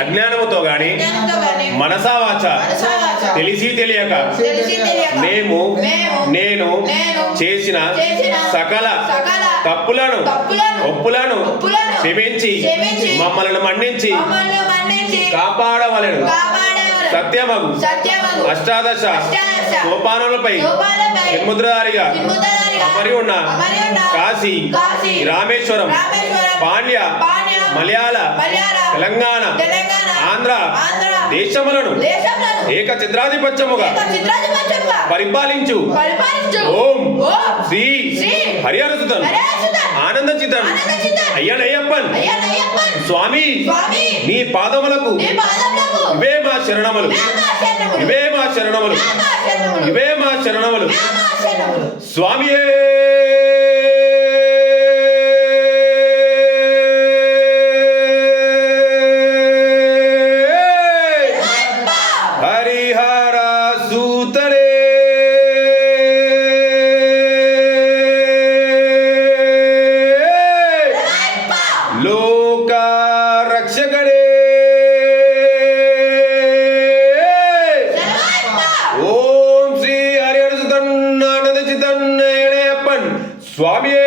అజ్ఞానముతో గాని మనసా వాచ తెలిసి తెలియక మేము నేను చేసిన సకల తప్పులను ఒప్పులను క్షమించి మమ్మల్ని మన్నించి కాపాడవలెను. సత్యమగు అష్టాదశ సోపానములపై నిర్ముద్రధారిగా అమరి ఉన్న కాశీ రామేశ్వరం పాండ్య మలయాళ తెలంగాణ ఆంధ్ర దేశములను ఏక చిత్రాధిపత్యముగా పరిపాలించు ఓం శ్రీ హరిహరసుతన్ ఆనంద చితన్ అయ్యనయ్యప్పన్ స్వామి నీ పాదములకు ఇవే మా శరణములు ఇవే మా శరణములు ఇవే మా శరణములు స్వామియే. హరిహర సూతరే లోక రక్షకడే ఓం శ్రీ హరిహర సుతన్ ఆనంద చితన్ అయ్యనయ్యప్పన్ స్వామియే.